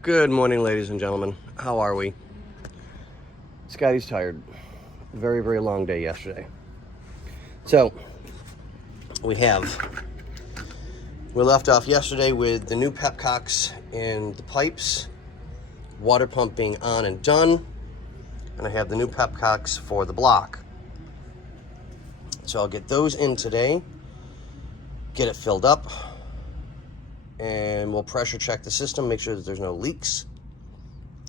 Good morning, ladies and gentlemen. How are we? Scotty's tired. Very, very long day yesterday. So, we left off yesterday with the new pepcocks in the pipes, water pump being on and done, and I have the new pepcocks for the block. So I'll get those in today, get it filled up, and we'll pressure check the system, make sure that there's no leaks.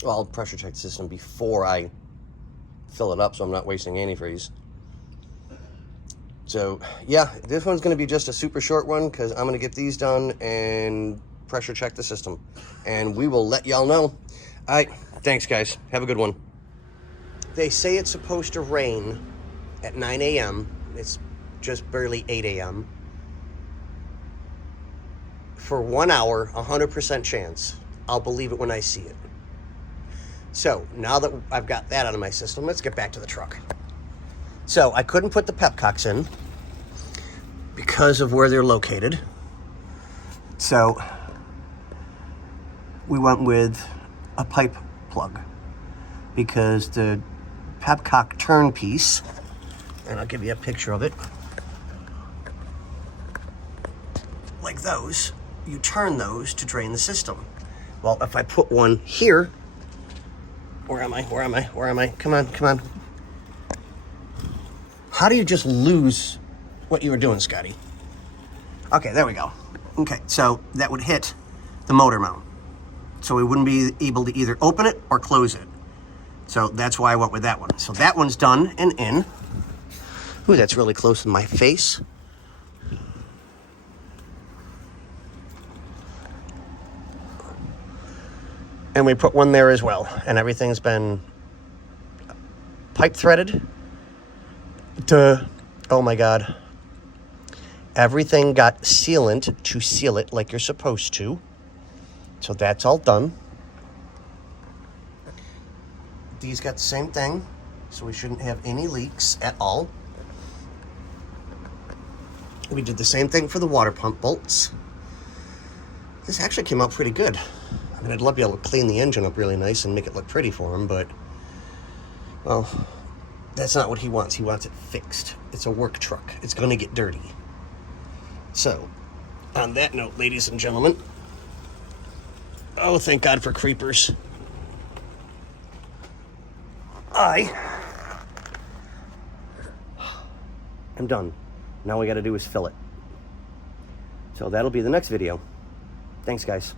Well, I'll pressure check the system before I fill it up so I'm not wasting antifreeze. So yeah, this one's going to be just a super short one because I'm going to get these done and pressure check the system, and we will let y'all know. All right, thanks guys, have a good one. They say it's supposed to rain at 9 a.m. It's just barely 8 a.m. For 1 hour, 100% chance. I'll believe it when I see it. So now that I've got that out of my system, let's get back to the truck. So I couldn't put the pepcocks in because of where they're located. So we went with a pipe plug because the pepcock turn piece, and I'll give you a picture of it, like those, you turn those to drain the system. Well, if I put one here, where am I? Come on. How do you just lose what you were doing, Scotty? Okay, there we go. Okay, so that would hit the motor mount. So we wouldn't be able to either open it or close it. So that's why I went with that one. So that one's done and in. Ooh, that's really close to my face. And we put one there as well. And everything's been pipe threaded. Oh my God. Everything got sealant to seal it like you're supposed to. So that's all done. These got the same thing. So we shouldn't have any leaks at all. We did the same thing for the water pump bolts. This actually came out pretty good. I mean, I'd love to be able to clean the engine up really nice and make it look pretty for him, but, well, that's not what he wants. He wants it fixed. It's a work truck. It's going to get dirty. So, on that note, ladies and gentlemen, oh, thank God for creepers. I am done. Now all we got to do is fill it. So that'll be the next video. Thanks, guys.